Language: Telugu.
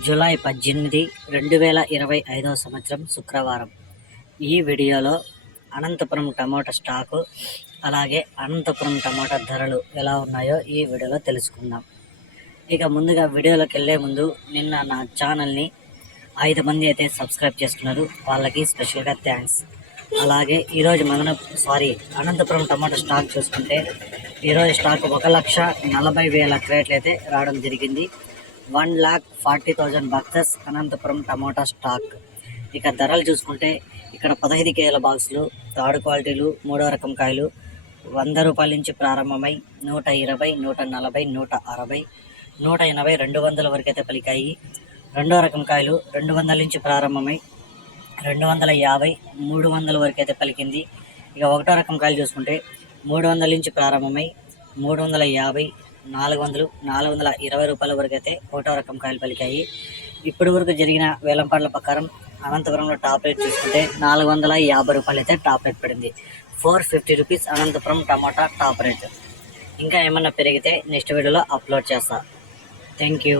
జూలై 18, 2025 సంవత్సరం శుక్రవారం. ఈ వీడియోలో అనంతపురం టమోటా స్టాకు, అలాగే అనంతపురం టమోటా ధరలు ఎలా ఉన్నాయో ఈ వీడియోలో తెలుసుకుందాం. ఇక ముందుగా వీడియోలోకి వెళ్ళే ముందు నిన్న నా ఛానల్ని 5 మంది అయితే సబ్స్క్రైబ్ చేసుకున్నారు, వాళ్ళకి స్పెషల్గా థ్యాంక్స్. అలాగే ఈరోజు అనంతపురం టమాటా స్టాక్ చూసుకుంటే ఈరోజు స్టాక్ 1,40,000 క్రేట్లు అయితే రావడం జరిగింది. 1,40,000 బాక్సెస్ అనంతపురం టమాటా స్టాక్. ఇక ధరలు చూసుకుంటే ఇక్కడ 15 కేజీల బాక్సులు, థర్డ్ క్వాలిటీలు, 3వ రకం కాయలు 100 రూపాయల నుంచి ప్రారంభమై 120, 140, 160, 180, 200 వరకు అయితే పలికాయి. 2వ రకం కాయలు 200 నుంచి ప్రారంభమై 250, 300 వరకు అయితే పలికింది. ఇక 1వ రకం కాయలు చూసుకుంటే 300 నుంచి ప్రారంభమై 350, 400, 420 రూపాయల వరకు అయితే 1వ రకం కాయలు పలికాయి. ఇప్పటి వరకు జరిగిన వేలంపాట్ల ప్రకారం అనంతపురంలో టాప్ రేట్ చూసుకుంటే 450 రూపాయలు అయితే టాప్ రేట్ పడింది. 450 రూపీస్ అనంతపురం టమాటా టాప్ రేట్. ఇంకా ఏమన్నా పెరిగితే నెక్స్ట్ వీడియోలో అప్లోడ్ చేస్తా. Thank you.